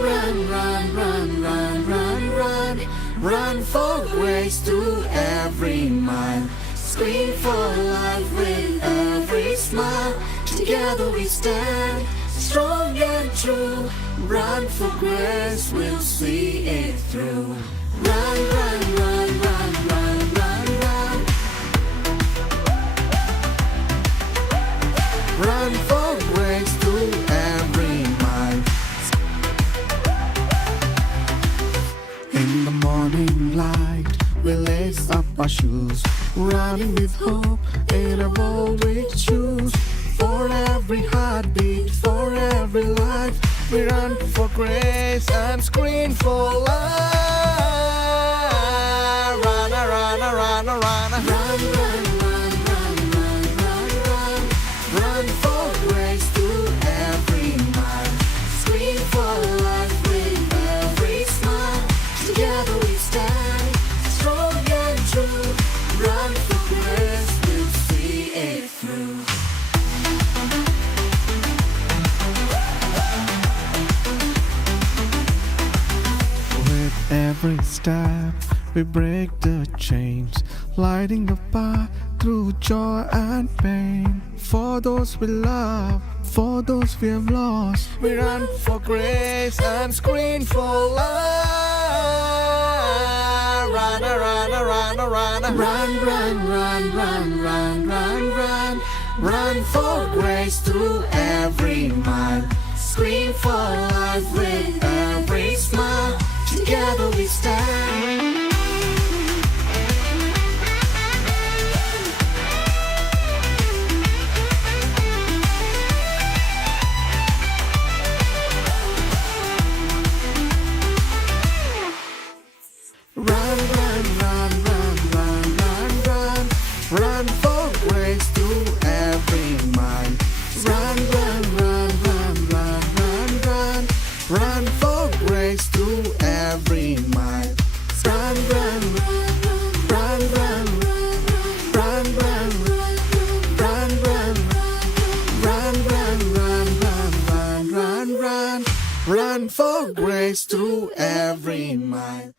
run, run, run, run, run, run. Run for grace through every mile. Scream for life with every smile. Together we stand, strong and true. Run for grace, we'll see it through. Run, run, run, run, run, run, run. Run for grace through every mile. In the morning light, we lace up our shoes, running with hope in a world we choose. For every heartbeat, for every life, we run for grace and scream for life. Run, run, run, run, run, run, run, run, run, run, run, run. Run for grace through every mile. Scream for life with every smile. Together we stand, strong and true. Run for grace, we'll see it through. With every step, we break the chains, lighting the path through joy and pain. For those we love, for those we have lost, we run for grace and scream for life. Run, run, run, run, run, run, run, run, run, run, run. Run for grace through every mile. Scream for life with every smile. Together we stand. Run, run, run, run, run, run, run. Run for grace through every mile. Run, run, run, run, run, run, run. Run for grace through every mile. Run, run, run, run, run, run, run, run, run, run, run, run, run, run, run. Run for grace through every mile.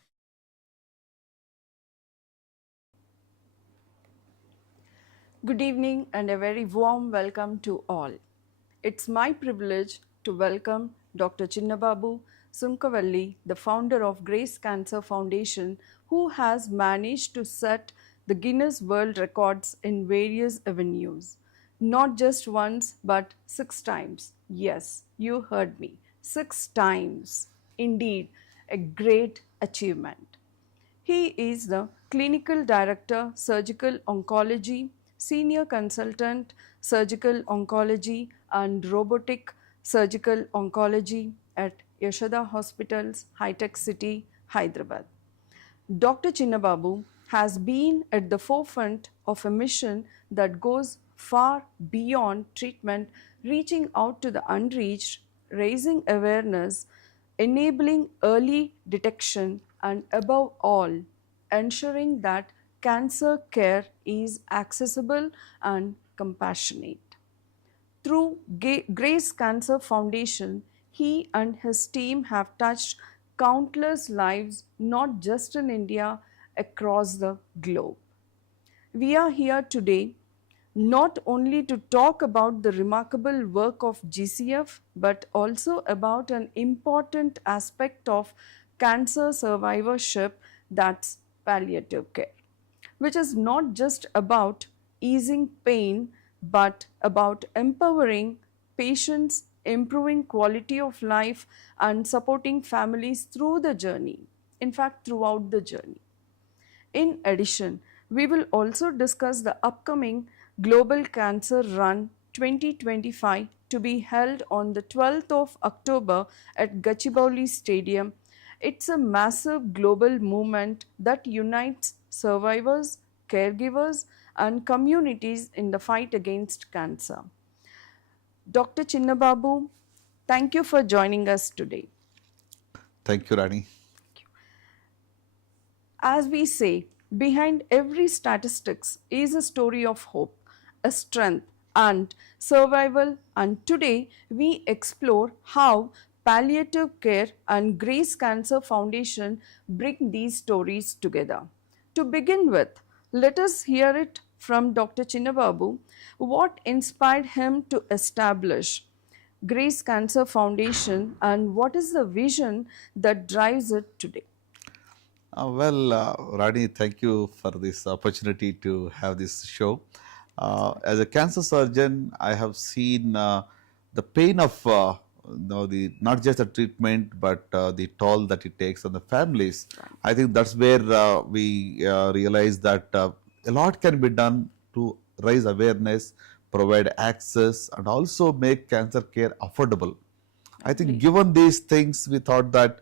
Good evening and a very warm welcome to all. It's my privilege to welcome Dr. Chinnababu Sunkavalli, the founder of Grace Cancer Foundation, who has managed to set the Guinness World Records in various avenues. Not just once, but 6 times. Yes, you heard me. 6 times. Indeed, a great achievement. He is the Clinical Director, Surgical Oncology, Senior Consultant, Surgical Oncology and Robotic Surgical Oncology at Yashoda Hospitals, High Tech City, Hyderabad. Dr. Chinnababu has been at the forefront of a mission that goes far beyond treatment, reaching out to the unreached, raising awareness, enabling early detection, and above all, ensuring that cancer care is accessible and compassionate. Through Grace Cancer Foundation, he and his team have touched countless lives not just in India, across the globe. We are here today not only to talk about the remarkable work of GCF, but also about an important aspect of cancer survivorship, that's palliative care, which is not just about easing pain, but about empowering patients, improving quality of life, and supporting families through the journey, in fact, throughout the journey. In addition, we will also discuss the upcoming Global Cancer Run 2025 to be held on the 12th of October at Gachibowli Stadium. It's a massive global movement that unites survivors, caregivers, and communities in the fight against cancer. Dr. Chinnababu, thank you for joining us today. Thank you, Rani. As we say, behind every statistics is a story of hope, a strength and survival, and today we explore how Palliative Care and Grace Cancer Foundation bring these stories together. To begin with, let us hear it from Dr. Chinnababu what inspired him to establish Grace Cancer Foundation and what is the vision that drives it today. Rani, thank you for this opportunity to have this show. As a cancer surgeon, I have seen the pain of the not just the treatment, but the toll that it takes on the families. I think that's where we realize that a lot can be done to raise awareness, provide access, and also make cancer care affordable. I think given these things, we thought that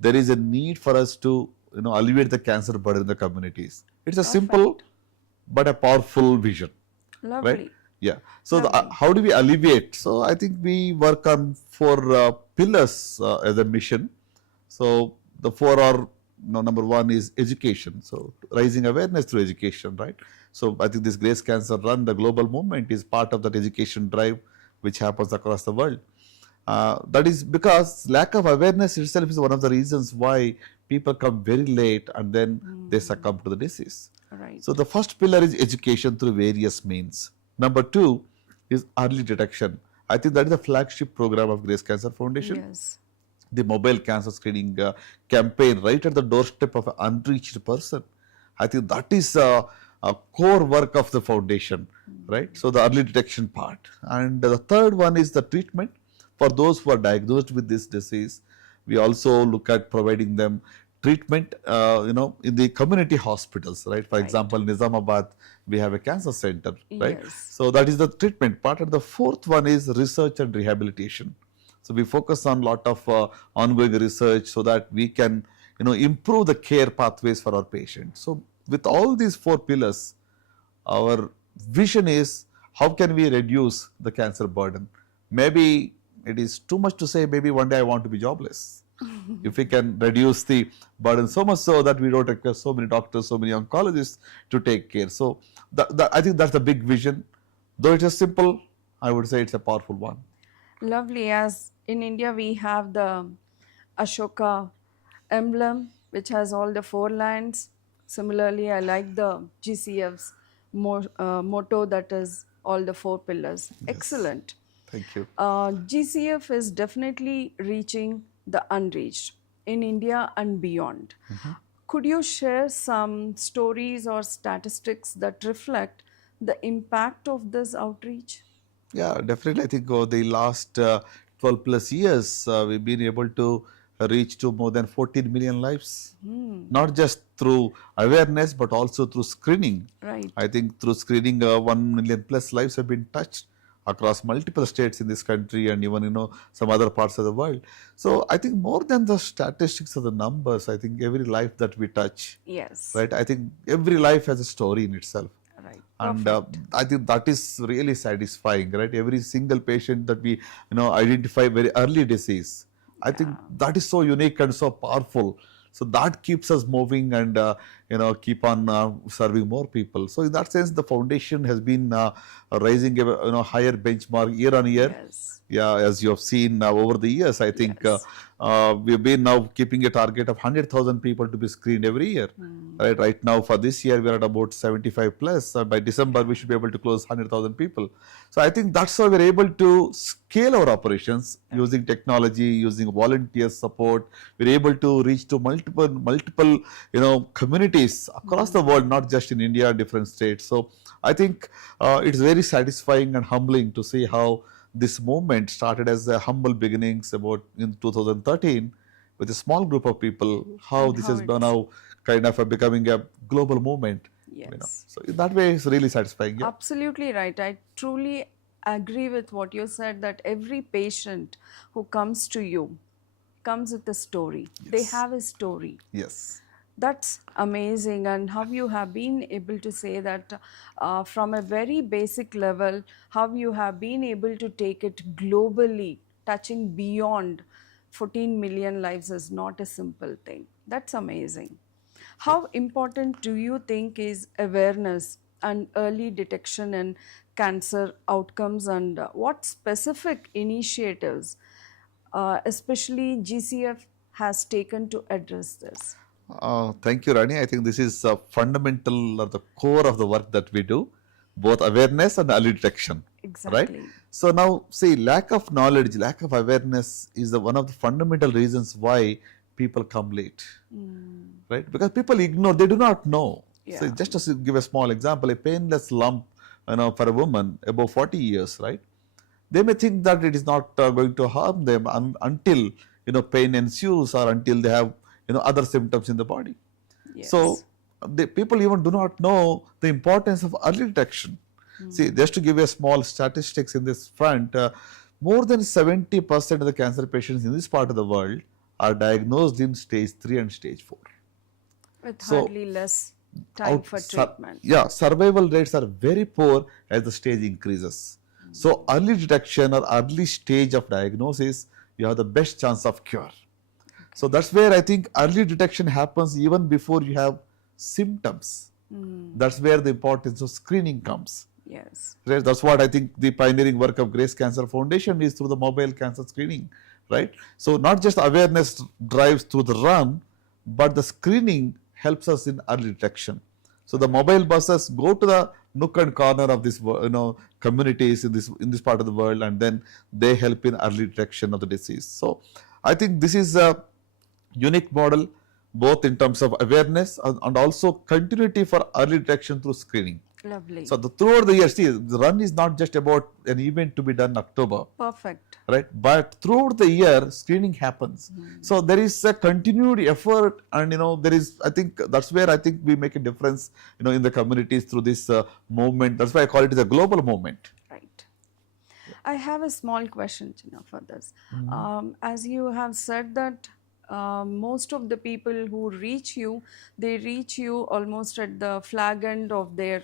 there is a need for us to alleviate the cancer burden in the communities. It's a simple but a powerful vision, right? Lovely. Yeah. So Lovely. how do we alleviate? So I think we work on four pillars as a mission. So the four are, number one is education. So raising awareness through education, right? So I think this Grace Cancer Run, the global movement, is part of that education drive which happens across the world. That is because lack of awareness itself is one of the reasons why people come very late and then they succumb to the disease. Right. So the first pillar is education through various means. Number two is early detection. I think that is the flagship program of Grace Cancer Foundation. Yes. The mobile cancer screening campaign right at the doorstep of an unreached person. I think that is a core work of the foundation, right? So the early detection part. And the third one is the treatment. For those who are diagnosed with this disease, we also look at providing them treatment, in the community hospitals, right? For example, Nizamabad, we have a cancer center, right? Yes. So that is the treatment part. And the fourth one is research and rehabilitation. So we focus on a lot of ongoing research so that we can, improve the care pathways for our patients. So with all these four pillars, our vision is how can we reduce the cancer burden? Maybe it is too much to say, maybe one day I want to be jobless. If we can reduce the burden so much so that we don't require so many doctors, so many oncologists to take care. So I think that's the big vision. Though it is simple, I would say it's a powerful one. Lovely. As in India, we have the Ashoka emblem, which has all the four lines. Similarly, I like the GCF's motto, that is all the four pillars. Yes. Excellent. Thank you. GCF is definitely reaching the unreached in India and beyond. Could you share some stories or statistics that reflect the impact of this outreach? Yeah, definitely. I think over the last 12 plus years, we've been able to reach to more than 14 million lives. Not just through awareness, but also through screening. Right. I think through screening, 1 million plus lives have been touched across multiple states in this country and even, some other parts of the world. So I think more than the statistics or the numbers, I think every life that we touch, yes, right? I think every life has a story in itself. Right. And I think that is really satisfying, right? Every single patient that we, identify very early disease, I think that is so unique and so powerful. So that keeps us moving and, keep on serving more people. So in that sense, the foundation has been raising a, higher benchmark year on year. Yes. Yeah, as you have seen over the years, I think Yes. we've been now keeping a target of 100,000 people to be screened every year. Right now, for this year, we are at about 75 plus. By December, we should be able to close 100,000 people. So I think that's how we're able to scale our operations using technology, using volunteer support. We're able to reach to multiple, communities across the world, not just in India, different states. So I think it's very satisfying and humbling to see how this movement started as a humble beginnings about in 2013 with a small group of people, how And this how has been it's- now kind of becoming a global movement. Yes. So in that way, it's really satisfying. Yeah. Absolutely right. I truly agree with what you said, that every patient who comes to you comes with a story. They Yes. have a story. Yes. That's amazing. And how you have been able to say that from a very basic level, how you have been able to take it globally, touching beyond 14 million lives is not a simple thing. That's amazing. How important do you think is awareness and early detection in cancer outcomes, and what specific initiatives especially GCF has taken to address this? Thank you, Rani. I think this is fundamental or the core of the work that we do, both awareness and early detection. Right? Exactly. So now, see, lack of knowledge, lack of awareness is one of the fundamental reasons why people come late. Right? Because people ignore, they do not know. So Yeah. just to give a small example, a painless lump, for a woman above 40 years, right? They may think that it is not going to harm them until pain ensues or until they have other symptoms in the body. Yes. So the people even do not know the importance of early detection. See, just to give you a small statistics in this front, more than 70% of the cancer patients in this part of the world are diagnosed in stage 3 and stage 4. With So, hardly less time for treatment. Yeah, survival rates are very poor as the stage increases. So early detection or early stage of diagnosis, you have the best chance of cure. So that's where I think early detection happens even before you have symptoms. That's where the importance of screening comes. Yes. Right? That's what I think the pioneering work of Grace Cancer Foundation is through the mobile cancer screening. Right? So not just awareness drives through the run, but the screening helps us in early detection. So the mobile buses go to the nook and corner of this, communities in this part of the world, and then they help in early detection of the disease. So I think this is a unique model, both in terms of awareness and also continuity for early detection through screening. Lovely. So throughout the year, see, the run is not just about an event to be done in October. Perfect. Right, but throughout the year screening happens. So there is a continued effort, and there is, I think that's where I think we make a difference in the communities through this movement. That's why I call it as a global movement. Right. I have a small question, for this. As you have said that most of the people who reach you, they reach you almost at the flag end of their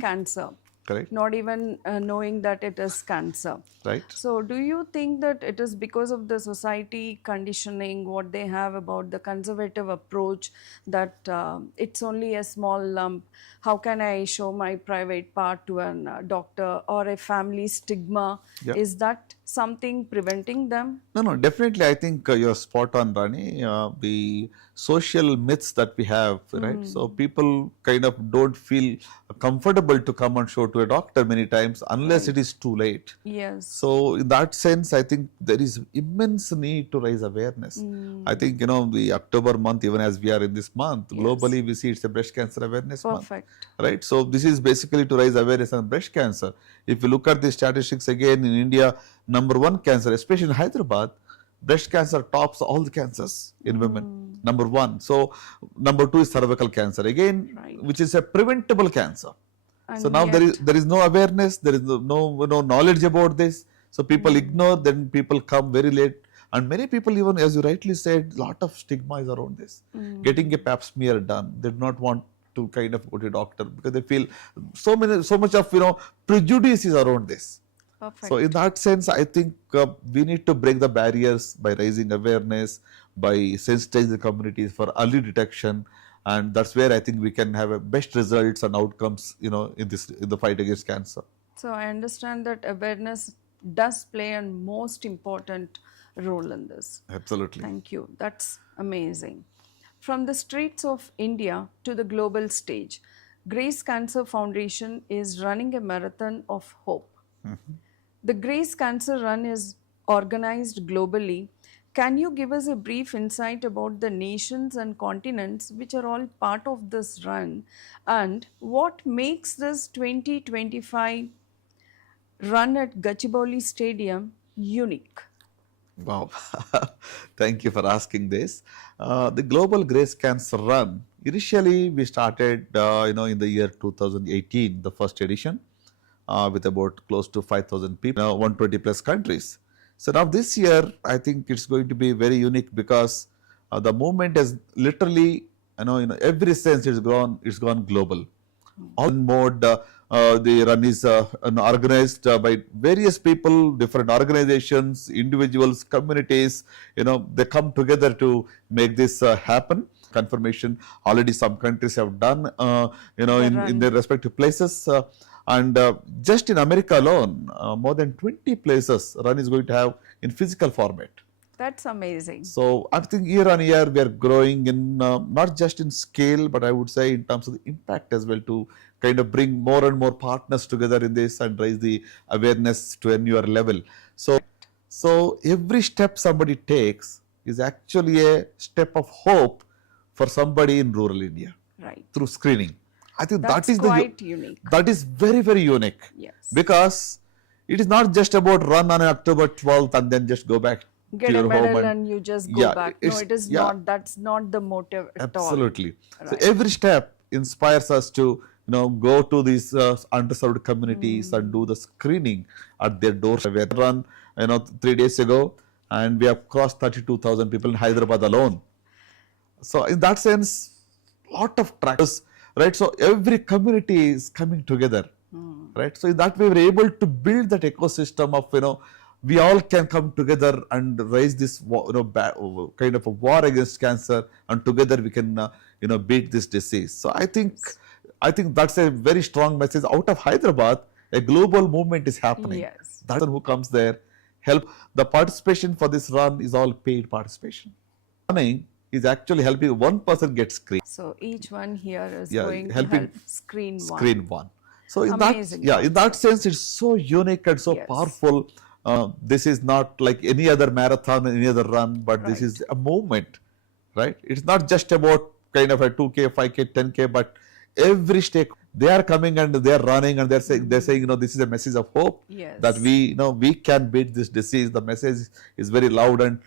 cancer. Correct. Not even knowing that it is cancer. Right. So do you think that it is because of the society conditioning, what they have about the conservative approach, that it's only a small lump, how can I show my private part to a doctor, or a family stigma? Yeah. Is that something preventing them? No, definitely. I think you're spot on, Rani. The social myths that we have, right? So people kind of don't feel comfortable to come and show to a doctor many times unless it is too late. Yes. So in that sense, I think there is immense need to raise awareness. I think, the October month, even as we are in this month, globally we see it's a breast cancer awareness month. Perfect. Right? So this is basically to raise awareness on breast cancer. If you look at the statistics again in India, number one cancer, especially in Hyderabad, breast cancer tops all the cancers in women. Number one. So number two is cervical cancer again, which is a preventable cancer. And so now there is no awareness, there is no knowledge about this. So people ignore, then people come very late. And many people, even as you rightly said, lot of stigma is around this. Getting a pap smear done, they do not want to kind of go to a doctor because they feel so much of prejudice is around this. Perfect. So in that sense, I think we need to break the barriers by raising awareness, by sensitizing the communities for early detection, and that's where I think we can have a best results and outcomes, in the fight against cancer. So I understand that awareness does play a most important role in this. Absolutely. Thank you. That's amazing. From the streets of India to the global stage, Grace Cancer Foundation is running a marathon of hope. The Grace Cancer Run is organized globally. Can you give us a brief insight about the nations and continents which are all part of this run, and what makes this 2025 run at Gachibowli Stadium unique? Wow. Thank you for asking this. The Global Grace Cancer Run, initially we started, in the year 2018, the first edition, with about close to 5,000 people, 120 plus countries. So now this year, I think it's going to be very unique because the movement has literally, every sense it's gone global. On mode, the run is organized by various people, different organizations, individuals, communities. They come together to make this happen. confirmation. Already some countries have done, in their respective places. And just in America alone, more than 20 places run is going to have in physical format. That's amazing. So I think year on year we are growing in not just in scale, but I would say in terms of the impact as well, to kind of bring more and more partners together in this and raise the awareness to a newer level. So every step somebody takes is actually a step of hope for somebody in rural India. Right. Through screening. I think That's that is quite unique. That is very, very unique. Yes. Because it is not just about run on October 12th and then just go back Get to a your medal home and you just go back. No, it is not. That's not the motive at all. Absolutely. Right. So every step inspires us to go to these underserved communities and do the screening at their doorstep. We run 3 days ago, and we have crossed 32,000 people in Hyderabad alone. So in that sense, lot of trackers, right? So every community is coming together, right? So in that way, we're able to build that ecosystem of we all can come together and raise this kind of a war against cancer, and together we can beat this disease. So I think that's a very strong message out of Hyderabad. A global movement is happening. Yes. That person who comes there help. The participation for this run is all paid participation. Running is actually helping one person get screened. So each one here is going to helping help screen one. Screen one. So in Amazing. in that sense, it's so unique and so Yes. powerful. This is not like any other marathon, any other run, but this Right. is a movement, right? It's not just about kind of a 2K, 5K, 10K, but every stake they are coming and they are running and they're saying this is a message of hope. Yes. That we can beat this disease. The message is very loud and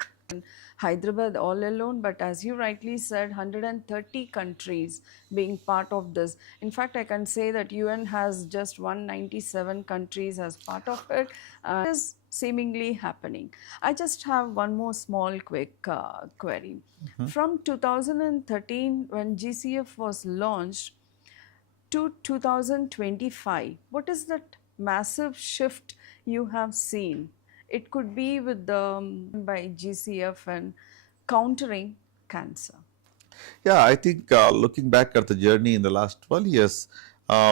Hyderabad all alone, but as you rightly said, 130 countries being part of this. In fact, I can say that UN has just 197 countries as part of it. It is seemingly happening. I just have one more small quick query. From 2013, when GCF was launched, to 2025, what is that massive shift you have seen? It could be with by GCF and countering cancer. Yeah, I think looking back at the journey in the last 12 years,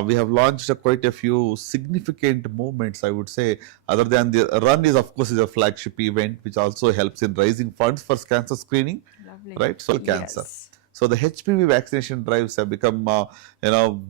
we have launched quite a few significant movements, I would say. Other than the run is, of course, is a flagship event, which also helps in raising funds for cancer screening, Lovely. right? So cancer. Yes. So the HPV vaccination drives have become,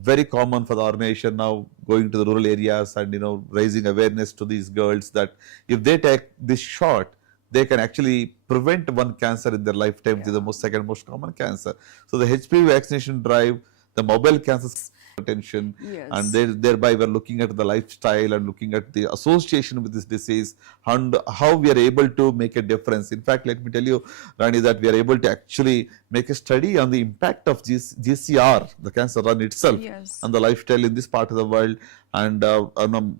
very common for the organization now, going to the rural areas and raising awareness to these girls that if they take this shot, they can actually prevent one cancer in their lifetime, which is the second most common cancer. So the HPV vaccination drive, the mobile cancer attention, Yes. and thereby we're looking at the lifestyle and looking at the association with this disease and how we are able to make a difference. In fact, let me tell you, Rani, that we are able to actually make a study on the impact of GCR, the cancer run itself, Yes. and the lifestyle in this part of the world. And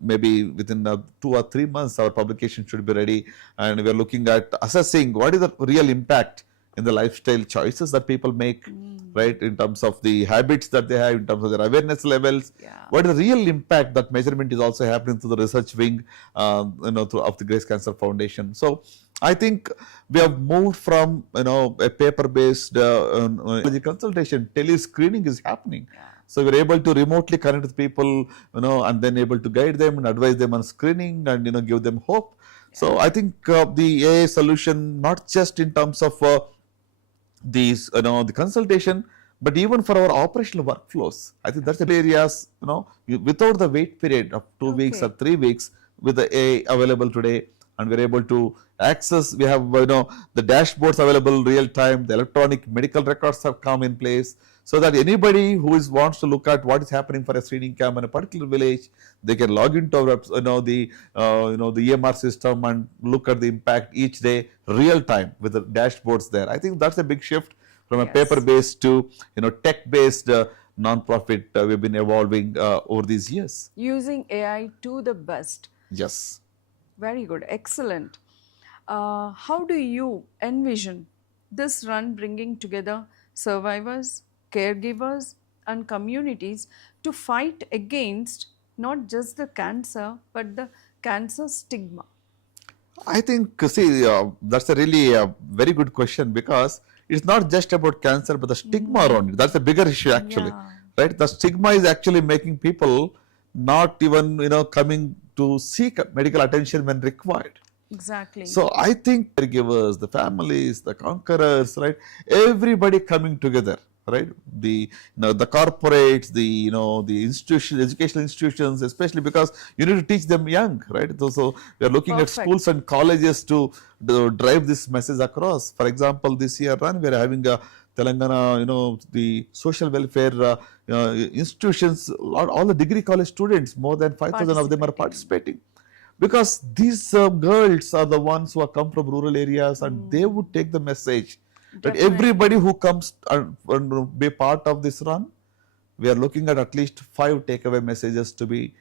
maybe within 2 or 3 months, our publication should be ready. And we are looking at assessing what is the real impact in the lifestyle choices that people make, right? In terms of the habits that they have, in terms of their awareness levels. Yeah. What is the real impact? That measurement is also happening through the research wing, of the Grace Cancer Foundation. So I think we have moved from a paper-based consultation. Tele-screening is happening. Yeah. So we're able to remotely connect with people, and then able to guide them and advise them on screening and give them hope. So I think the AI solution, not just in terms of these the consultation, but even for our operational workflows. I think that's the areas without the wait period of 2 weeks or 3 weeks, with the AI available today, and we're able to access. We have the dashboards available real time. The electronic medical records have come in place, so that anybody who wants to look at what is happening for a screening camp in a particular village, they can log into our the EMR system and look at the impact each day real time with the dashboards there. I think that's a big shift from a Yes. paper-based to tech-based non-profit. We've been evolving over these years. Using AI to the best. Yes. Very good. Excellent. How do you envision this run bringing together survivors, caregivers, and communities to fight against not just the cancer, but the cancer stigma? I think, that's a really very good question, because it's not just about cancer, but the stigma around it. That's a bigger issue actually, Yeah. right? The stigma is actually making people not even, coming to seek medical attention when required. Exactly. So I think caregivers, the families, the conquerors, right? Everybody coming together, right? The corporates, the institutions, educational institutions, especially because you need to teach them young, right? So we are looking at Perfect. schools and colleges to drive this message across. For example, this year run, we are having a Telangana, the social welfare institutions, all the degree college students, more than 5,000 of them are participating, because these girls are the ones who have come from rural areas, and they would take the message that Definitely. everybody who comes and be part of this run, we are looking at least 5 takeaway messages to be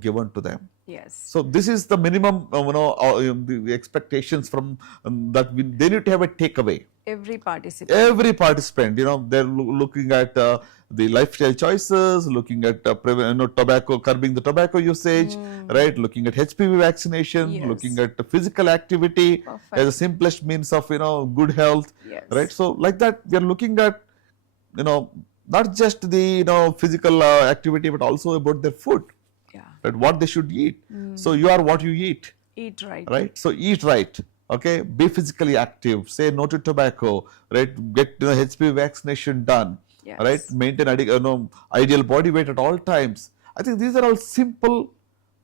given to them. Yes. So this is the minimum the expectations from they need to have a takeaway. Every participant. Every participant, they're looking at the lifestyle choices, looking at tobacco, curbing the tobacco usage, right? Looking at HPV vaccination, Yes. looking at physical activity Perfect. as the simplest means of good health, Yes. right? So like that, we are looking at not just the physical activity, but also about their food, Yeah. right? What they should eat. So you are what you eat. Eat right. Right? So eat right. Okay, be physically active. Say no to tobacco. Right? Get HPV vaccination done. Yes. Right? Maintain ideal body weight at all times. I think these are all simple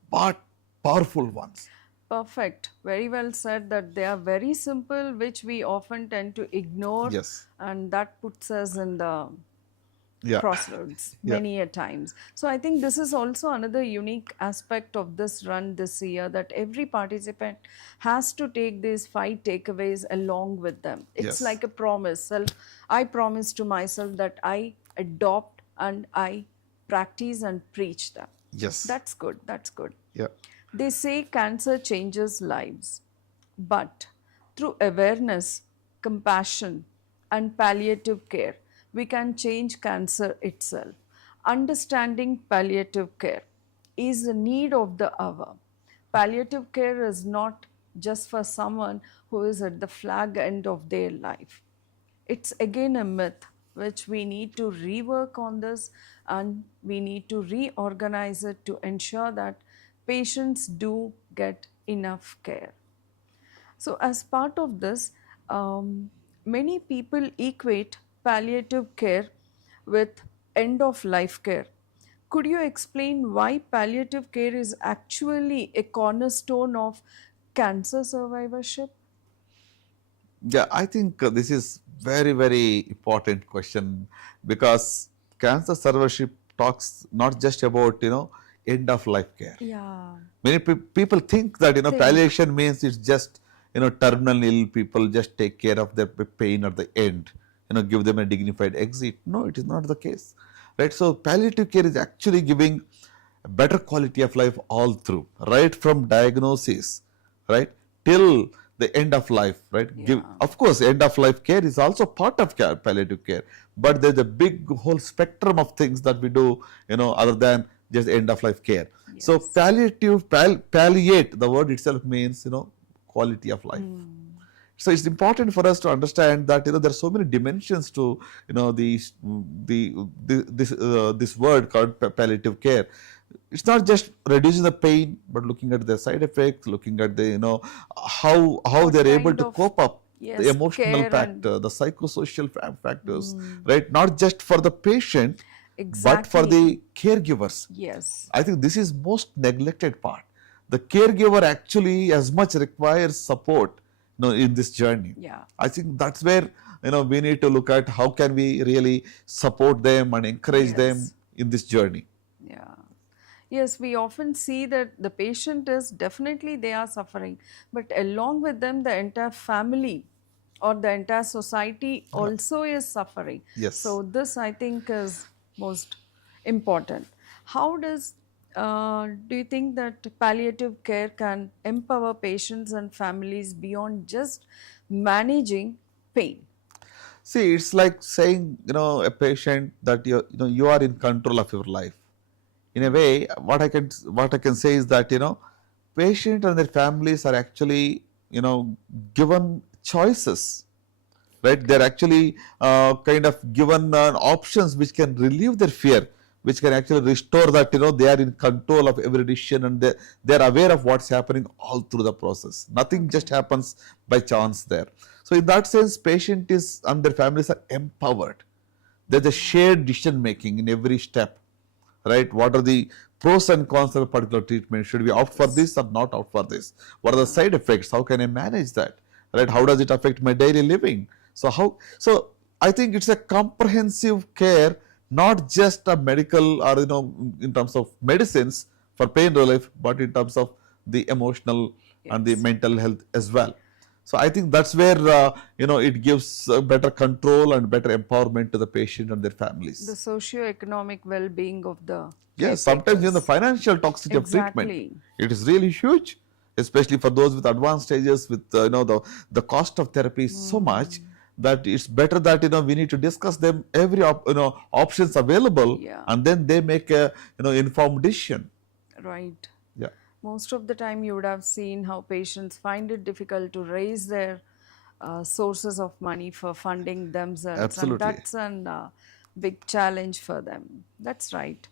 but powerful ones. Perfect. Very well said that they are very simple, which we often tend to ignore. Yes. And that puts us in the Yeah. crossroads Yeah. many a times. So I think this is also another unique aspect of this run this year, that every participant has to take these 5 takeaways along with them. It's Yes. like a promise. I promise to myself that I adopt and I practice and preach them. Yes. That's good. That's good. Yeah. They say cancer changes lives, but through awareness, compassion, and palliative care, we can change cancer itself. Understanding palliative care is a need of the hour. Palliative care is not just for someone who is at the flag end of their life. It's again a myth which we need to rework on this, and we need to reorganize it to ensure that patients do get enough care. So as part of this, many people equate palliative care with end of life care. Could you explain why palliative care is actually a cornerstone of cancer survivorship? Yeah, I think this is very, very important question, because cancer survivorship talks not just about end of life care. Yeah. Many people think that palliation means it's just terminal ill people, just take care of their pain at the end, give them a dignified exit. No, it is not the case, right? So palliative care is actually giving a better quality of life all through, right from diagnosis, right, till the end of life, right? Of course, end of life care is also part of palliative care, but there's a big whole spectrum of things that we do, other than just end of life care. Yes. So palliative, palliate, the word itself means quality of life. So it's important for us to understand that there are so many dimensions to this word called palliative care. It's not just reducing the pain, but looking at the side effects, looking at the how What they're able kind to of, cope up, yes, the emotional care factor, the psychosocial factors, right? Not just for the patient, Exactly. but for the caregivers. Yes. I think this is most neglected part. The caregiver actually as much requires support in this journey. Yeah. I think that's where we need to look at how can we really support them and encourage them Yes. in this journey. Yeah. Yes, we often see that the patient is definitely they are suffering, but along with them, the entire family or the entire society also is suffering. Yes. So this I think is most important. How do you think that palliative care can empower patients and families beyond just managing pain? See, it's like saying a patient that you are in control of your life. In a way, what I can say is that patient and their families are actually given choices right? They're actually kind of given options which can relieve their fear, which can actually restore that, they are in control of every decision, and they're aware of what's happening all through the process. Nothing just happens by chance there. So in that sense, patient is and their families are empowered. There's a shared decision making in every step, right? What are the pros and cons of a particular treatment? Should we opt for this or not opt for this? What are the side effects? How can I manage that? Right? How does it affect my daily living? So I think it's a comprehensive care, not just a medical or in terms of medicines for pain relief, but in terms of the emotional and the mental health as well. So I think that's where it gives better control and better empowerment to the patient and their families. The socio-economic well-being of the Yes, sometimes the caretakers. financial toxicity of treatment, Exactly. it is really huge, especially for those with advanced stages. With the cost of therapy is so much that it's better that we need to discuss them every options available, Yeah. and then they make a informed decision. Right. Yeah, Most of the time you would have seen how patients find it difficult to raise their sources of money for funding themselves, and absolutely. that's an big challenge for them. That's right.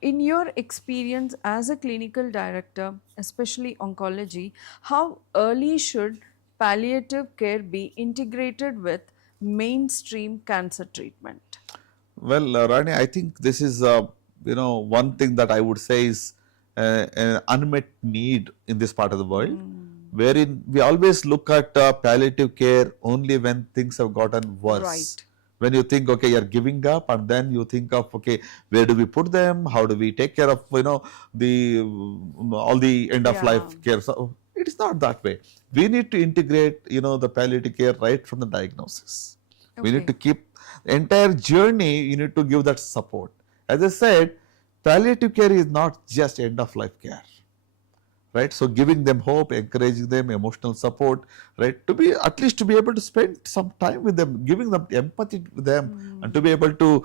In your experience as a clinical director, especially oncology, how early should palliative care be integrated with mainstream cancer treatment? Well, Rani, I think this is one thing that I would say is an unmet need in this part of the world, wherein we always look at palliative care only when things have gotten worse. Right. When you think, okay, you're giving up, and then you think of, okay, where do we put them? How do we take care of the all the end of life Yeah. care? So it is not that way. We need to integrate the palliative care right from the diagnosis. We need Okay. to keep the entire journey, you need to give that support. As I said, palliative care is not just end of life care, right? So giving them hope, encouraging them, emotional support, right? To be at least to be able to spend some time with them, giving them empathy with them, and to be able to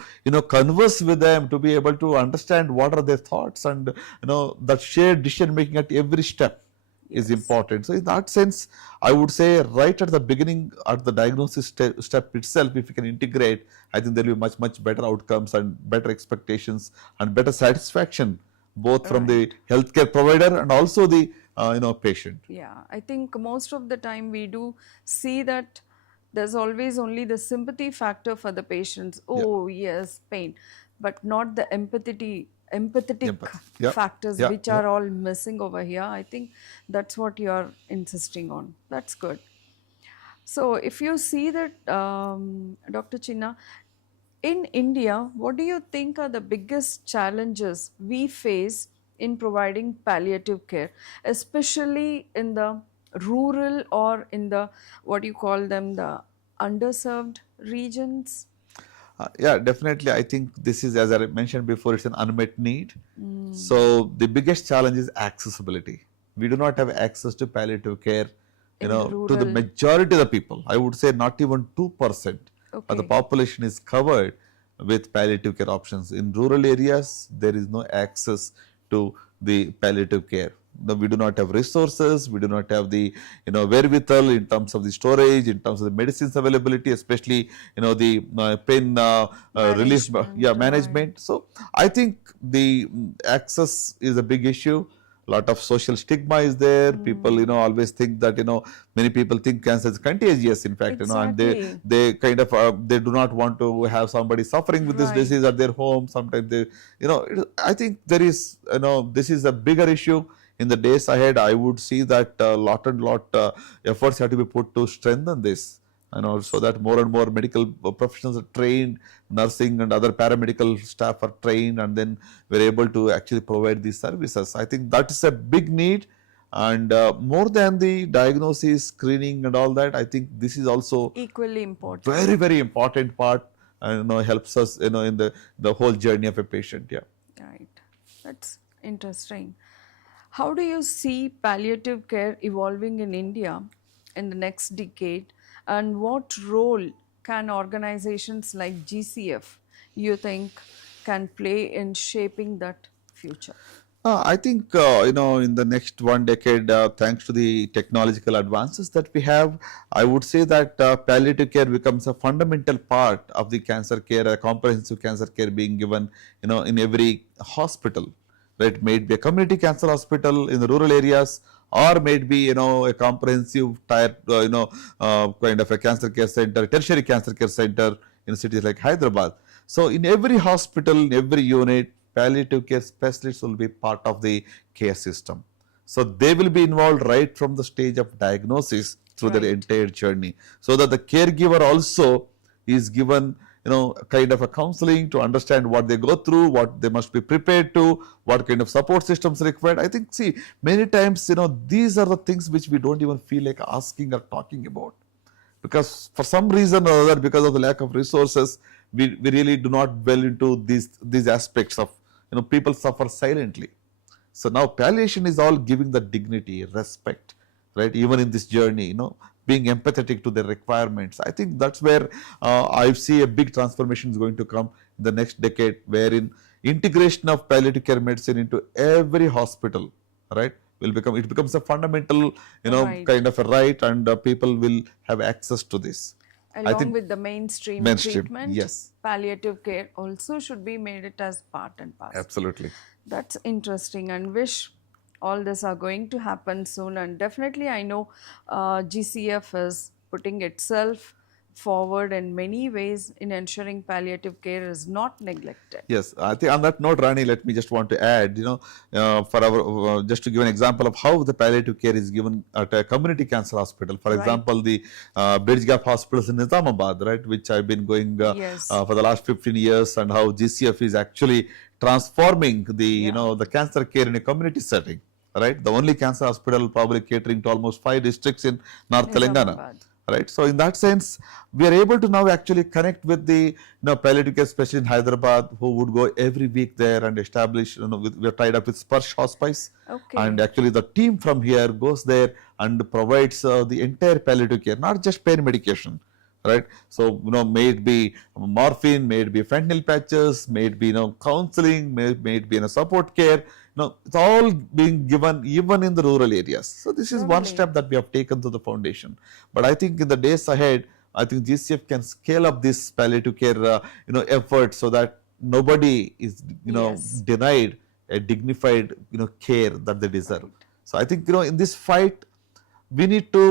converse with them, to be able to understand what are their thoughts, and that shared decision making at every step is important. So in that sense, I would say right at the beginning, at the diagnosis step itself, if we can integrate, I think there will be much better outcomes and better expectations and better satisfaction, both from the healthcare provider and also the patient. Yeah, I think most of the time we do see that there's always only the sympathy factor for the patients. Yeah. Oh, yes, pain, but not the empathetic Empathy. Yeah. factors, Yeah. which Yeah. are all missing over here. I think that's what you're insisting on. That's good. So, if you see that, Dr. Chinna, in India, what do you think are the biggest challenges we face in providing palliative care, especially in the rural or in the what you call them the underserved regions? Yeah, definitely. I think this is, as I mentioned before, it's an unmet need. So the biggest challenge is accessibility. We do not have access to palliative care, In to the rural. majority of the people. I would say not even 2% of the Okay. population is covered with palliative care options. In rural areas, there is no access to the palliative care. No, we do not have resources, we do not have the wherewithal in terms of the storage, in terms of the medicines availability, especially the pain relief, Management, right. management. So I think the access is a big issue. Lot of social stigma is there. People always think that many people think cancer is contagious, in fact, and Exactly. they kind of they do not want to have somebody suffering with this Right. disease at their home. Sometimes they I think there is this is a bigger issue. In the days ahead, I would see that lot and lot efforts have to be put to strengthen this, so that more and more medical professionals are trained, nursing and other paramedical staff are trained, and then we're able to actually provide these services. I think that is a big need, and more than the diagnosis, screening and all that, I think this is also Equally important. very important part, and helps us in the whole journey of a patient. Yeah. Right. That's interesting. How do you see palliative care evolving in India in the next decade, and what role can organizations like GCF you think can play in shaping that future? I think in the next one decade, thanks to the technological advances that we have, I would say that palliative care becomes a fundamental part of the cancer care, a comprehensive cancer care being given, in every hospital, right? May it be a community cancer hospital in the rural areas, or may it be a comprehensive type, kind of a cancer care center, tertiary cancer care center in cities like Hyderabad. So in every hospital, in every unit, palliative care specialists will be part of the care system. So they will be involved right from the stage of diagnosis through their Right. entire journey, so that the caregiver also is given kind of a counseling to understand what they go through, what they must be prepared to, what kind of support systems required. I think, see, many times these are the things which we don't even feel like asking or talking about, because for some reason or other, because of the lack of resources, we really do not dwell into these aspects of people suffer silently. So now palliation is all giving the dignity, respect, right? Even in this journey, being empathetic to their requirements. I think that's where I see a big transformation is going to come in the next decade, wherein integration of palliative care medicine into every hospital, right, it becomes a fundamental, Right. kind of a right, and people will have access to this. I Along think with the mainstream mainstream, treatment, yes, palliative care also should be made it as part and parcel. absolutely. That's interesting, and wish all this are going to happen soon. And definitely, I know GCF is putting itself forward in many ways in ensuring palliative care is not neglected. Yes, I think on that note, Rani, let me just want to add, for our just to give an example of how the palliative care is given at a community cancer hospital. For Right. example, the Bridge Gap hospitals in Nizamabad, right, which I've been going Yes. for the last 15 years, and how GCF is actually transforming the Yeah. the cancer care in a community setting, right? The only cancer hospital probably catering to almost 5 districts in North Telangana, Nizamabad. right? So in that sense, we are able to now actually connect with the palliative care specialist in Hyderabad, who would go every week there and establish, we are tied up with Sparsh Hospice, and Okay. actually the team from here goes there and provides the entire palliative care, not just pain medication, right? So may it be morphine, may it be fentanyl patches, may it be counseling, may it be support care. It's all being given even in the rural areas. So this is one Lovely. step that we have taken to the foundation. But I think in the days ahead, I think GCF can scale up this palliative care effort, so that nobody is Yes. denied a dignified care that they deserve. Right. So I think in this fight, we need to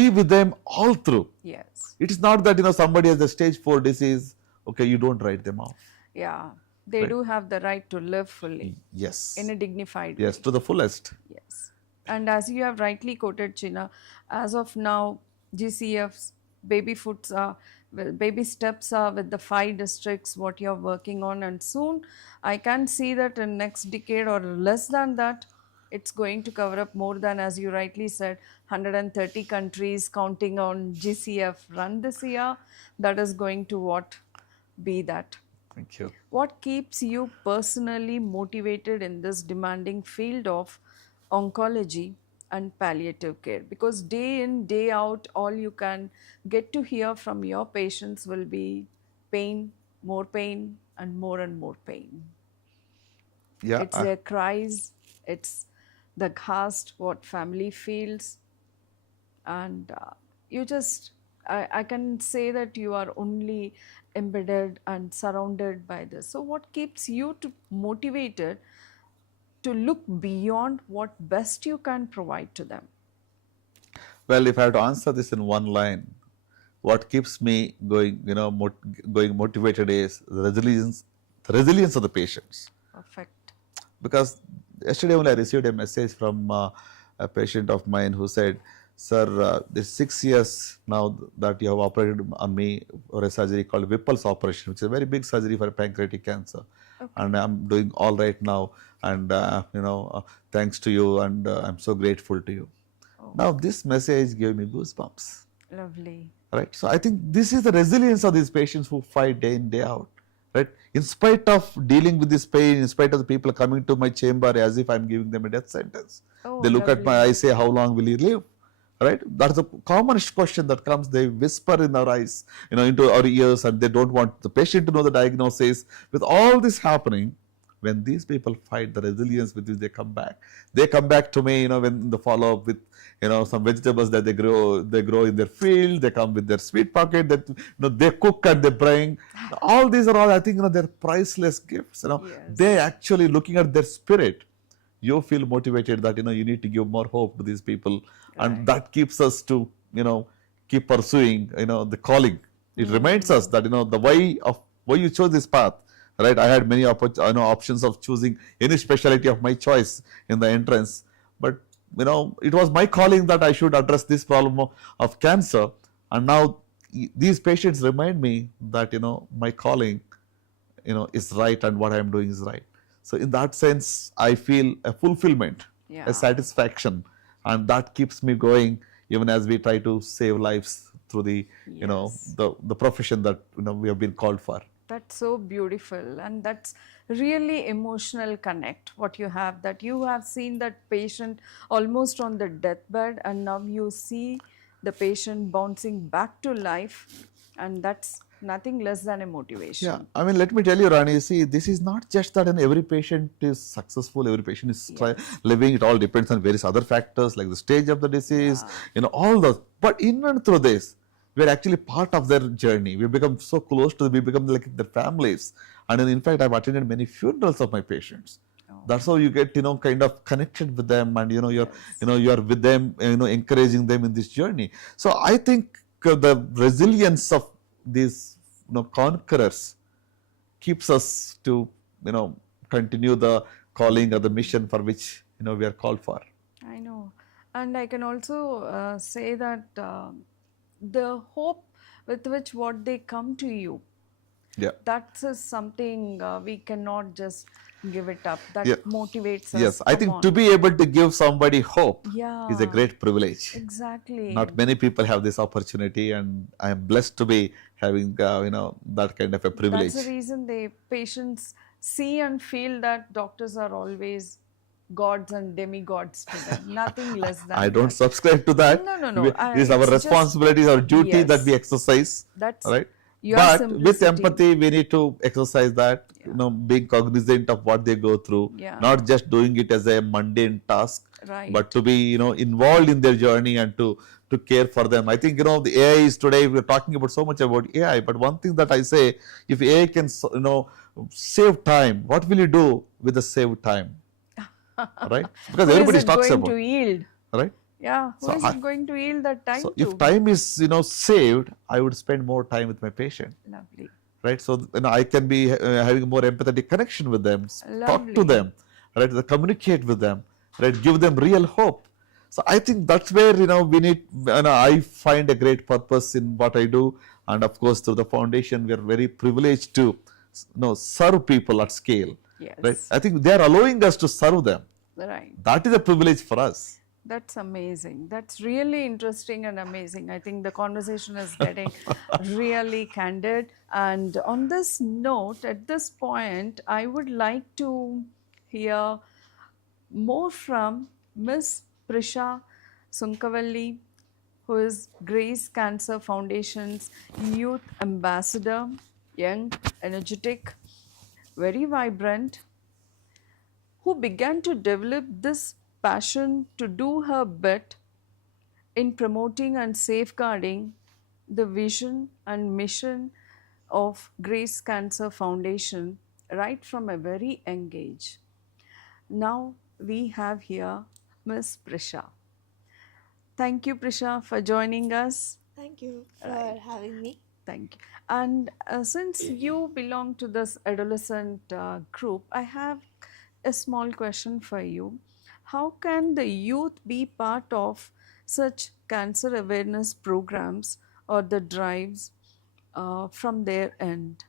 be with them all through. Yes. It is not that somebody has a stage 4 disease, okay, you don't write them off. Yeah. They Right. do have the right to live fully Yes. in a dignified Yes, way. to the fullest. Yes. And as you have rightly quoted, China, as of now, GCF's baby foots are, well, baby steps are with the 5 districts what you're working on, and soon I can see that in next decade or less than that, it's going to cover up more than, as you rightly said, 130 countries, counting on GCF run this year. That is going to what be that. Thank you. What keeps you personally motivated in this demanding field of oncology and palliative care? Because day in, day out, all you can get to hear from your patients will be pain, and more pain. Yeah. It's their cries, it's the ghast, what family feels, and you just, I can say that you are only embedded and surrounded by this. So what keeps you motivated to look beyond what best you can provide to them? Well, if I have to answer this in one line, what keeps me going, going motivated is the resilience of the patients. Perfect. Because yesterday only I received a message from a patient of mine who said, "Sir, this 6 years now that you have operated on me for a surgery called Whipple's operation, which is a very big surgery for pancreatic cancer, and I'm doing all right now, and thanks to you, and I'm so grateful to you." Now this message gave me goosebumps. Lovely. Right. So I think this is the resilience of these patients who fight day in, day out. Right. In spite of dealing with this pain, in spite of the people coming to my chamber as if I'm giving them a death sentence, Oh, they look at my lovely. eyes, say, "How long will you live?" Right. That's a common question that comes. They whisper in our eyes, into our ears, and they don't want the patient to know the diagnosis. With all this happening, when these people fight, the resilience with which they come back to me, when the follow up with, some vegetables that they grow in their field, they come with their sweet pocket that, they cook and they bring. All these are all, I think, they're priceless gifts, they Yes. actually looking at their spirit. You feel motivated that, you need to give more hope to these people. And Right. that keeps us to, keep pursuing, the calling. It reminds us that, the why you chose this path, right? I had many options of choosing any specialty of my choice in the entrance, but, it was my calling that I should address this problem of cancer. And now these patients remind me that, my calling, is right, and what I am doing is right. So in that sense, I feel a fulfillment, Yeah. a satisfaction, and that keeps me going even as we try to save lives through the, Yes. the profession that, we have been called for. That's so beautiful, and that's really emotional connect what you have, that you have seen that patient almost on the deathbed, and now you see the patient bouncing back to life, and that's nothing less than a Yeah, motivation. I mean, let me tell you, Rani, see, this is not just that every patient is successful, every patient is Yes. living. It all depends on various other factors like the stage of the disease, Yeah. all those. But in and through this, we're actually part of their journey. We become so close to them, we become like their families. And in fact, I've attended many funerals of my patients. Oh. That's how you get, kind of connected with them, and, Yes. you're with them, encouraging them in this journey. So I think the resilience of these, conquerors keeps us to, continue the calling or the mission for which, we are called for. I know. And I can also say that the hope with which what they come to you, Yeah. that's something we cannot just give it up. That Yeah. motivates us. Yes, I Come think to on. be able to give somebody hope is a Yeah, great privilege. exactly. Not many people have this opportunity, and I am blessed to be having, that kind of a privilege. That's the reason they patients see and feel that doctors are always gods and demigods to them. Nothing less I than don't that. subscribe to that. No, no, no. It is our It's just responsibility, our duty that we yes. exercise, That's right? your But with simplicity. empathy, we need to exercise that, Yeah. being cognizant of what they go through, Yeah. not just doing it as a mundane task, Right. but to be, involved in their journey and to care for them. I think, the AI is today, we're talking about so much about AI, but one thing that I say, if AI can, save time, what will you do with the saved time? Right? Because Who is everybody it talks going to about, yield? right? Yeah, who So is it going to yield that time so to? if time is, saved, I would spend more time with my patient, Lovely. right? So I can be having a more empathetic connection with them, talk to Lovely. them, right? Communicate with them, right? Give them real hope. So I think that's where, we need. I find a great purpose in what I do, and of course through the foundation, we are very privileged to, serve people at scale, right? Yes. I think they are allowing us to serve them. Right. That is a privilege for us. That's amazing. That's really interesting and amazing. I think the conversation is getting really candid. And on this note, at this point, I would like to hear more from Miss Prisha Sunkavalli, who is Grace Cancer Foundation's Youth Ambassador, young, energetic, very vibrant, who began to develop this passion to do her bit in promoting and safeguarding the vision and mission of Grace Cancer Foundation right from a very young age. Now we have here Miss Prisha. Thank you, Prisha, for joining us. Thank you for Right. having me. Thank you. And since you belong to this adolescent group, I have a small question for you. How can the youth be part of such cancer awareness programs or the drives from their end?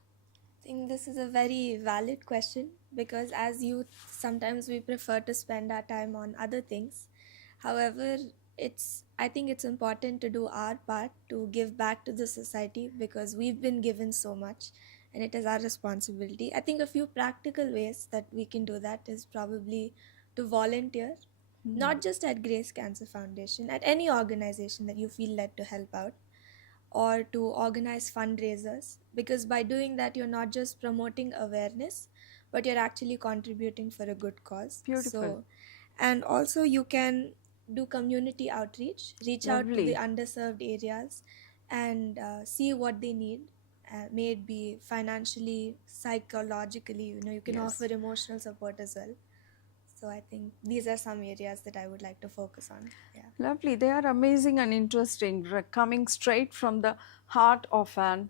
I think this is a very valid question because as youth, sometimes we prefer to spend our time on other things. However, I think it's important to do our part to give back to the society because we've been given so much and it is our responsibility. I think a few practical ways that we can do that is probably to volunteer, not just at Grace Cancer Foundation, at any organization that you feel led to help out, or to organize fundraisers, because by doing that you're not just promoting awareness but you're actually contributing for a good cause. Beautiful. So, and also you can do community outreach, reach out to the Lovely. underserved areas, and see what they need. May it be financially, psychologically, you can Yes. offer emotional support as well. So I think these are some areas that I would like to focus on. Yeah. Lovely. They are amazing and interesting, coming straight from the heart of an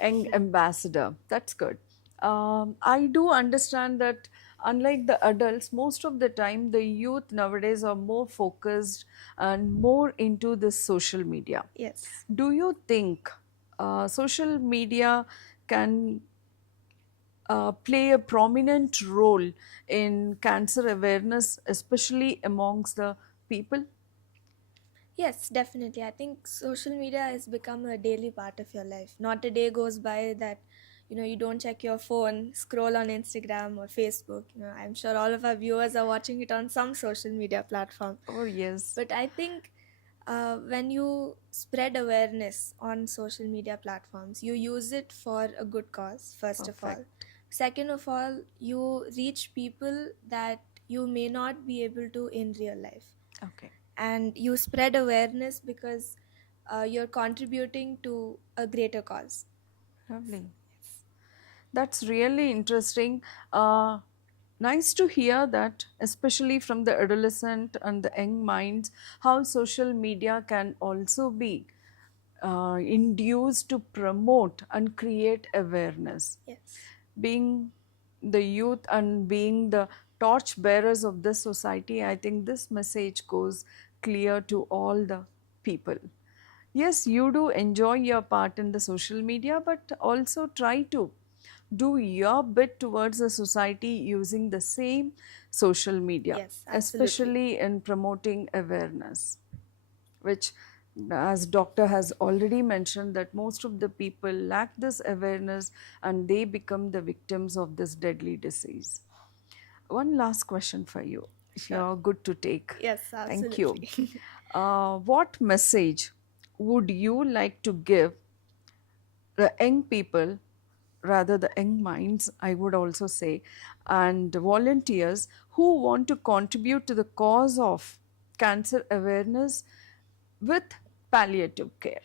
young ambassador. That's good. I do understand that unlike the adults, most of the time the youth nowadays are more focused and more into this social media. Yes. Do you think social media can play a prominent role in cancer awareness, especially amongst the people? Yes, definitely. I think social media has become a daily part of your life. Not a day goes by that you don't check your phone, scroll on Instagram or Facebook. I'm sure all of our viewers are watching it on some social media platform. Oh, yes. But I think when you spread awareness on social media platforms, you use it for a good cause, first of all. Perfect. Second of all, you reach people that you may not be able to in real life, Okay. and you spread awareness because you're contributing to a greater cause. Lovely. That's really interesting. Uh, Nice to hear that, especially from the adolescent and the young minds, how social media can also be induced to promote and create awareness. Yes. Being the youth and being the torch bearers of this society, I think this message goes clear to all the people. Yes, you do enjoy your part in the social media, but also try to do your bit towards the society using the same social media, Yes, absolutely. especially in promoting awareness, which, as doctor has already mentioned, that most of the people lack this awareness and they become the victims of this deadly disease. One last question for you, if Sure. you're good to take. Yes, Thank you. absolutely. What message would you like to give the young people, rather the young minds, I would also say, and volunteers who want to contribute to the cause of cancer awareness with palliative care?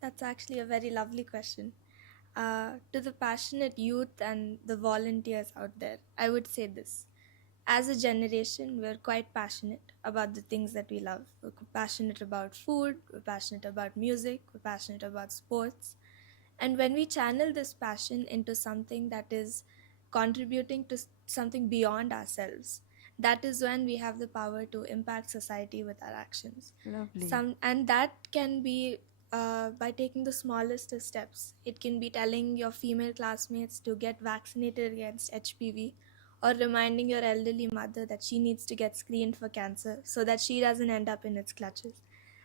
That's actually a very lovely question. To the passionate youth and the volunteers out there, I would say this. As a generation, we're quite passionate about the things that we love. We're passionate about food, we're passionate about music, we're passionate about sports. And when we channel this passion into something that is contributing to something beyond ourselves, that is when we have the power to impact society with our actions. Lovely. And that can be by taking the smallest of steps. It can be telling your female classmates to get vaccinated against HPV, or reminding your elderly mother that she needs to get screened for cancer so that she doesn't end up in its clutches.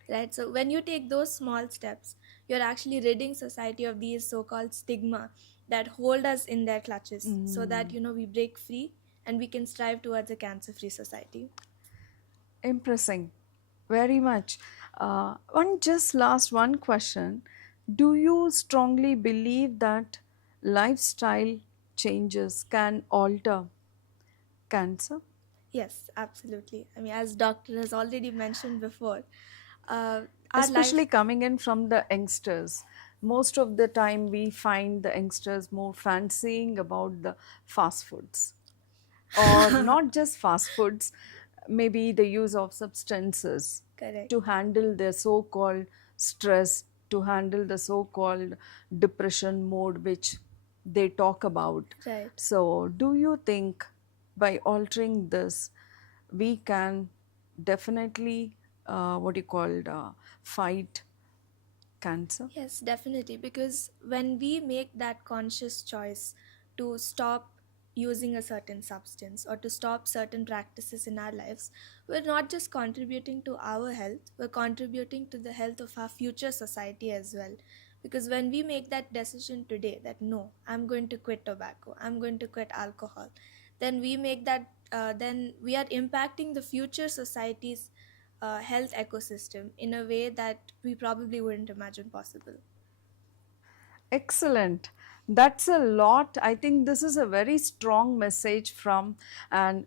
Right? So when you take those small steps, you're actually ridding society of these so-called stigma that hold us in their clutches, so that we break free and we can strive towards a cancer-free society. Impressing. Very much. One just last one question. Do you strongly believe that lifestyle changes can alter cancer? Yes, absolutely. I mean, as doctor has already mentioned before, uh, our life. Especially coming in from the youngsters. Most of the time, we find the youngsters more fancying about the fast foods, or not just fast foods, maybe the use of substances Correct. to handle their so called stress, to handle the so called depression mode, which they talk about. Right. So, do you think by altering this, we can definitely, what you call, fight cancer? Yes, definitely. Because when we make that conscious choice to stop using a certain substance or to stop certain practices in our lives, we're not just contributing to our health, we're contributing to the health of our future society as well. Because when we make that decision today that no, I'm going to quit tobacco, I'm going to quit alcohol, then we make that, then we are impacting the future society's health ecosystem in a way that we probably wouldn't imagine possible. Excellent. That's a lot. I think this is a very strong message from an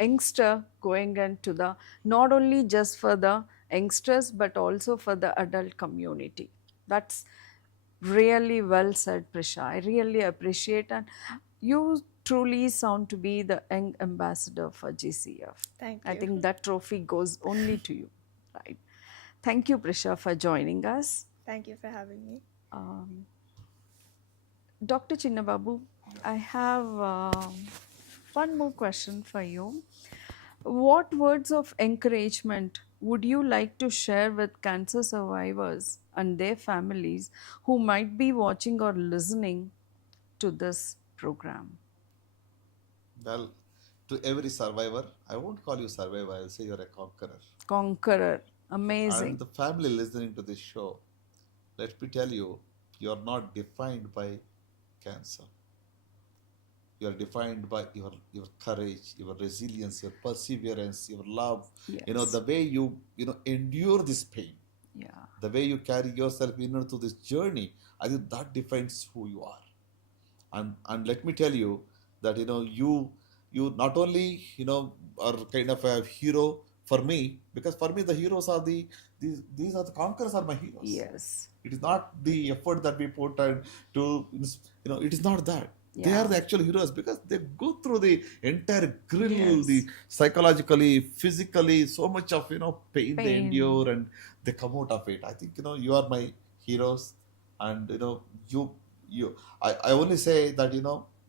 youngster going into the, not only just for the youngsters but also for the adult community. That's really well said, Prisha. I really appreciate, and you truly sound to be the young ambassador for GCF. Thank I you. think that trophy goes only to you, right? Thank you, Prisha, for joining us. Thank you for having me. Dr. Chinnababu, I have one more question for you. What words of encouragement would you like to share with cancer survivors and their families who might be watching or listening to this program? Well, to every survivor, I won't call you survivor, I'll say you're a conqueror. Conqueror, And amazing. the family listening to this show, let me tell you, you're not defined by cancer. You are defined by your courage, your resilience, your perseverance, your love. Yes. The way you endure this pain, Yeah. the way you carry yourself through this journey. I think that defines who you are. And let me tell you that you not only are kind of a hero for me, because for me the heroes are these are the conquerors are my heroes. Yes. It is not the effort that we put and to it is not that. They are Yeah. the actual heroes because they go through the entire grill, Yes. the psychologically, physically, so much of pain they Pain. endure and they come out of it. I think you are my heroes, and I only say that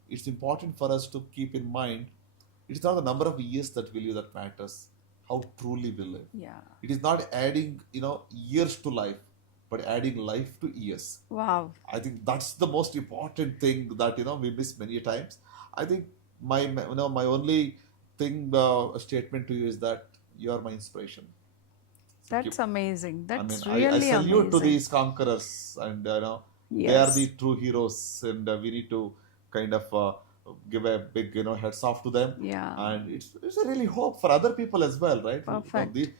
it's important for us to keep in mind it's not the number of years that we live that matters, how truly we live. Yeah. It is not adding years to life, but adding life to years. Wow. I think that's the most important thing that we miss many times. I think my only thing statement to you is that you are my inspiration. Thank That's you. amazing. I mean, That's I really salute to amazing. these conquerors, and they are Yes. the true heroes, and we need to kind of give a big heads off to them. Yeah. And it's a really hope for other people as well, right? Perfect.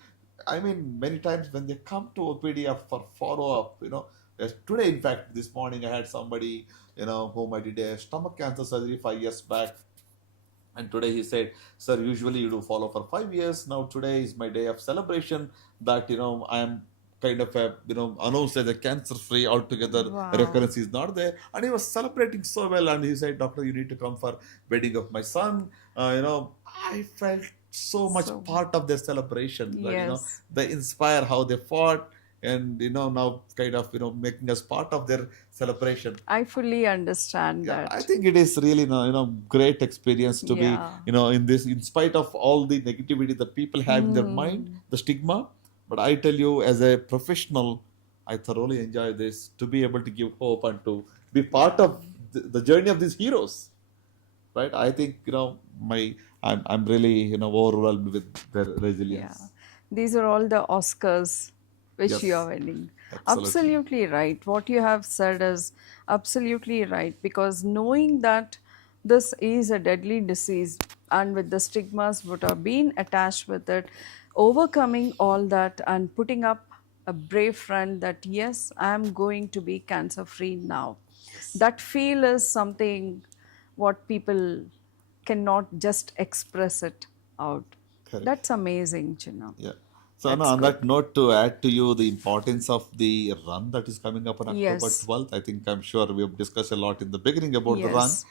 I mean, many times when they come to OPD for follow up, as today, in fact, this morning I had somebody, whom I did a stomach cancer surgery 5 years back. And today he said, sir, usually you do follow for 5 years. Now today is my day of celebration that, I am kind of announced as a cancer free altogether. Wow. Recurrence is not there. And he was celebrating so well. And he said, doctor, you need to come for wedding of my son. I felt so much part of their celebration. That, Yes. they inspire how they fought. And now kind of making us part of their celebration. I fully understand Yeah, that. I think it is really great experience to be Yeah. in this, in spite of all the negativity that people have in their mind, the stigma. But I tell you, as a professional, I thoroughly enjoy this, to be able to give hope and to be part of the journey of these heroes. Right? I think I'm really overwhelmed with their resilience. Yeah. These are all the Oscars which Yes. you are winning. Absolutely. Absolutely right. What you have said is absolutely right, because knowing that this is a deadly disease and with the stigmas that are being attached with it, overcoming all that and putting up a brave front that yes, I am going to be cancer free now. That feel is something what people cannot just express it out. Correct. That's amazing, Chinna. Yeah. So That's on good. that note, to add to you the importance of the run that is coming up on October Yes. 12th, I think I'm sure we have discussed a lot in the beginning about the run. Yes.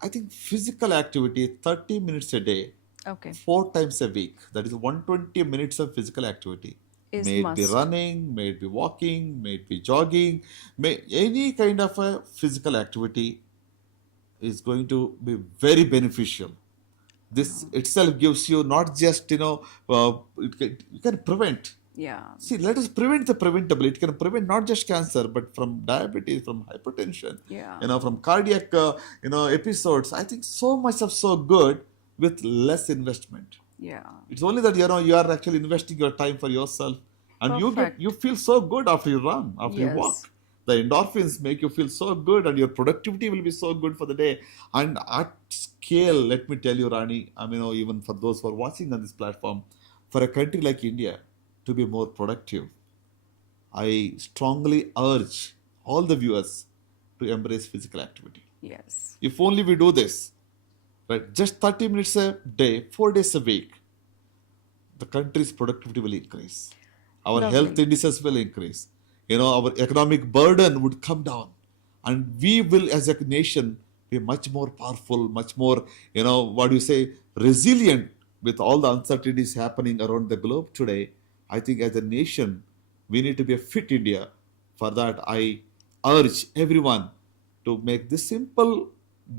I think physical activity, 30 minutes a day, Okay. 4 times a week, that is 120 minutes of physical activity. Is May it be must. running, may it be walking, may it be jogging, may any kind of a physical activity is going to be very beneficial. This itself gives you not just you can prevent. Yeah. See, let us prevent the preventable. It can prevent not just cancer, but from diabetes, from hypertension, Yeah. from cardiac, episodes. I think so much of so good with less investment. Yeah. It's only that you are actually investing your time for yourself, and Perfect. you feel so good after you run, after you Yes. walk. The endorphins make you feel so good, and your productivity will be so good for the day. And at scale, let me tell you, Rani, even for those who are watching on this platform, for a country like India to be more productive, I strongly urge all the viewers to embrace physical activity. Yes. If only we do this, right, just 30 minutes a day, 4 days a week, the country's productivity will increase. Our health Lovely. indices will increase. Our economic burden would come down. And we will, as a nation, be much more powerful, much more, what do you say, resilient with all the uncertainties happening around the globe today. I think as a nation, we need to be a fit India. For that, I urge everyone to make this simple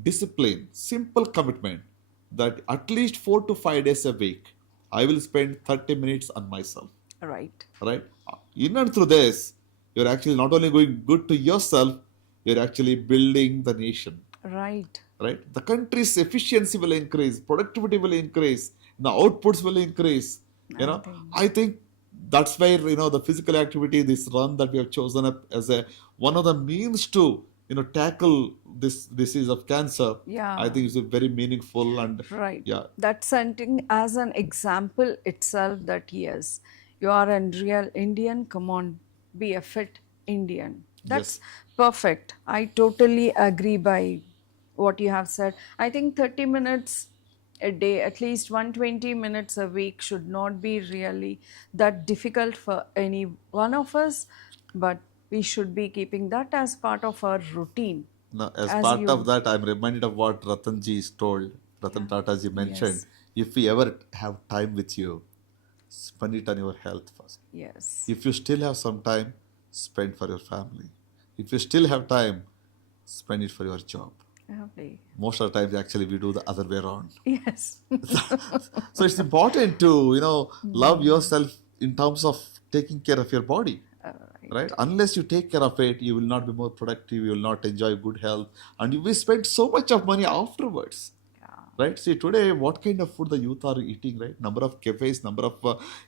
discipline, simple commitment that at least 4 to 5 days a week, I will spend 30 minutes on myself. Right. Right? In and through this, you're actually not only going good to yourself, you're actually building the nation. Right. Right? The country's efficiency will increase, productivity will increase, the outputs will increase. I think that's where the physical activity, this run that we have chosen up as one of the means to tackle this disease of cancer. Yeah. I think it's a very meaningful and Right. yeah. That's something as an example itself that yes, you are a real Indian. Come on, be a fit Indian. That's perfect. I totally agree by what you have said. I think 30 minutes a day, at least 120 minutes a week should not be really that difficult for any one of us, but we should be keeping that as part of our routine. Now, as As part you- of that, I'm reminded of what Ratanji is told. Ratan Tataji mentioned, if we ever have time with you, spend it on your health first. Yes. If you still have some time, spend for your family. If you still have time, spend it for your job. Lovely. Most of the times, actually, we do the other way around. Yes. So it's important to, love yourself in terms of taking care of your body. Right? Unless you take care of it, you will not be more productive, you will not enjoy good health, and you will spend so much of money afterwards. Right? See, today, what kind of food the youth are eating, right? Number of cafes, number of,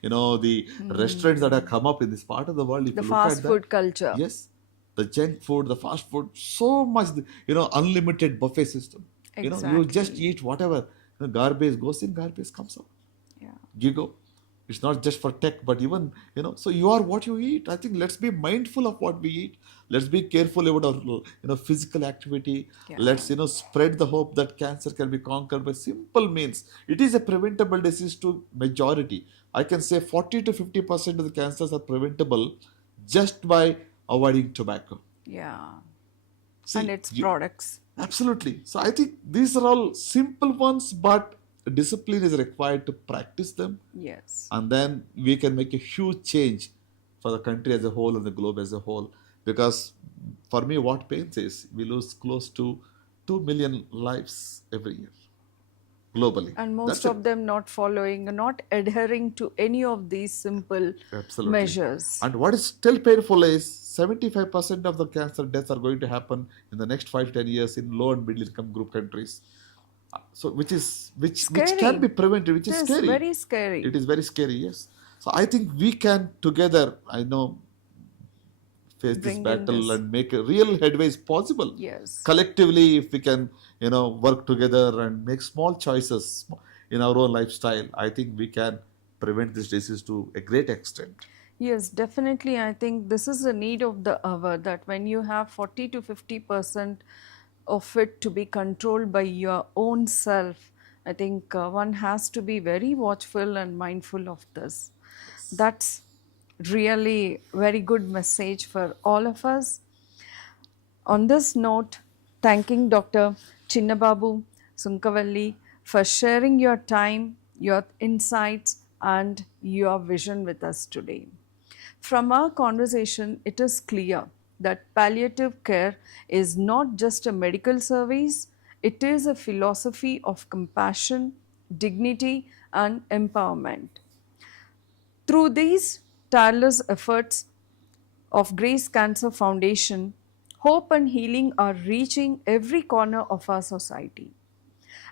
the restaurants that have come up in this part of the world. If The you look fast at that, food culture. yes, the junk food, the fast food, so much, unlimited buffet system. You just Exactly. eat whatever. Garbage goes in, garbage comes out. Yeah. You go. It's not just for tech, but even, so you are what you eat. I think let's be mindful of what we eat. Let's be careful about our, physical activity. Yeah. Let's, spread the hope that cancer can be conquered by simple means. It is a preventable disease to majority. I can say 40 to 50% of the cancers are preventable just by avoiding tobacco. Yeah. See, And its products. Absolutely. So I think these are all simple ones, but discipline is required to practice them. Yes. And then we can make a huge change for the country as a whole and the globe as a whole. Because for me, what pains is we lose close to 2 million lives every year globally. And most of them not following, not adhering to any of these simple measures. And what is still painful is 75% of the cancer deaths are going to happen in the next 5 to 10 years in low and middle income group countries. So which can be prevented, which is scary. It is very scary. It is very scary, yes. So I think we can together, face this battle and make a real headways possible. Yes. Collectively, if we can, work together and make small choices in our own lifestyle, I think we can prevent this disease to a great extent. Yes, definitely. I think this is the need of the hour, that when you have 40 to 50% of it to be controlled by your own self, I think one has to be very watchful and mindful of this. That's really very good message for all of us. On this note, thanking Dr. Chinnababu Sunkavalli for sharing your time, your insights and your vision with us today. From our conversation, it is clear that palliative care is not just a medical service, it is a philosophy of compassion, dignity and empowerment. Through these tireless efforts of Grace Cancer Foundation, hope and healing are reaching every corner of our society.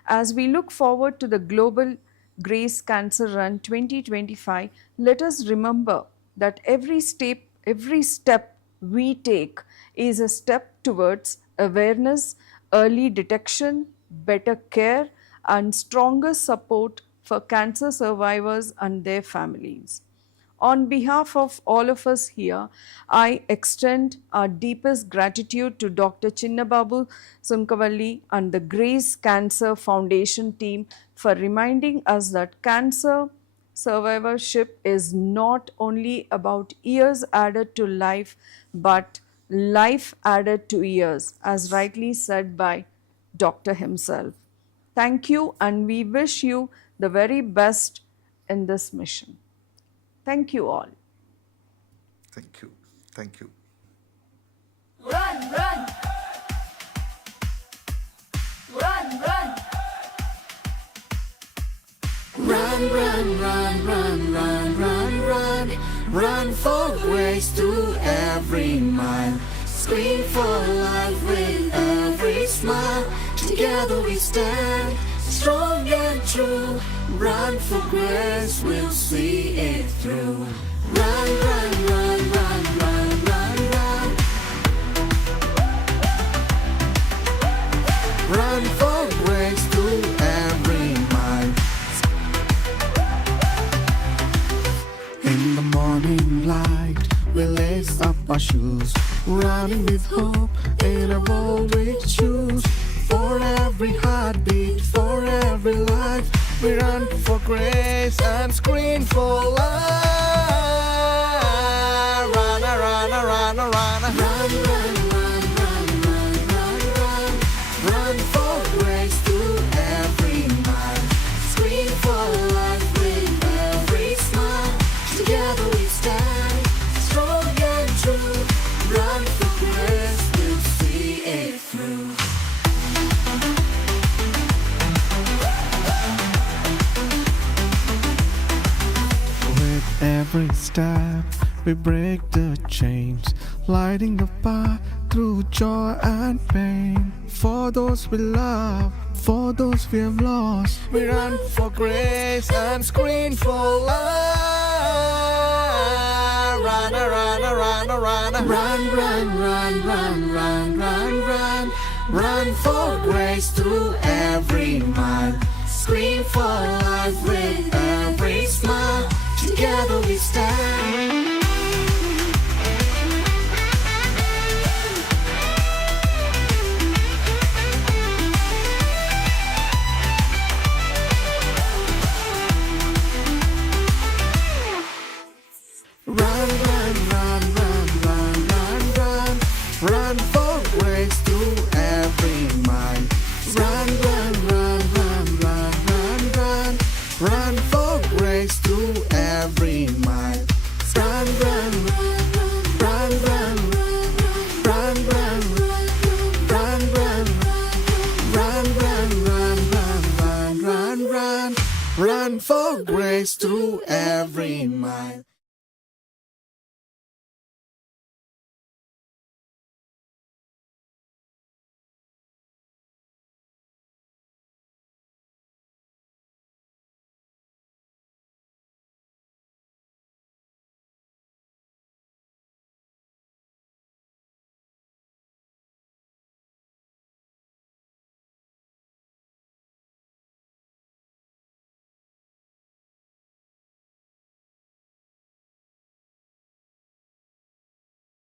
As we look forward to the Global Grace Cancer Run 2025, let us remember that every step we take is a step towards awareness, early detection, better care, and stronger support for cancer survivors and their families. On behalf of all of us here, I extend our deepest gratitude to Dr. Chinnababu Sunkavalli and the Grace Cancer Foundation team for reminding us that cancer survivorship is not only about years added to life, but life added to years, as rightly said by Doctor himself. Thank you, and we wish you the very best in this mission. Thank you all. Thank you. Thank you. Run, run! Run, run! Run, run, run, run, run, run, run. Run for grace to every mile. Scream for life with every smile. Together we stand, strong and true. Run for grace, we'll see it through. Run, run, run, run, run, run, run. Run for grace to every mile. In the morning light, we lace up our shoes, running with hope in a world we choose. For every heartbeat, for every life, we run for grace and scream for life. Run, run, run, run, run, run, run, run, run, run, run. Run for grace to every mile. Scream for life with every smile. Together we stand, strong and true. Run for grace, we'll see it through. With every step, we break the chains, lighting the path through joy and pain. For those we love, for those we have lost, we run for grace and scream for life. Run, run, run, run, run, run, run, run, run, run, run. Run for grace through every mile. Scream for life with every smile. Together we stand. Run, run, run, run, run, run, run. Run for grace through every mile. Run, run, run, run, run, run, run. Run for grace through every mile. Run, run, run, run, run, run, run, run, run, run, run, run, run, run, run, run. Run for grace through every mile.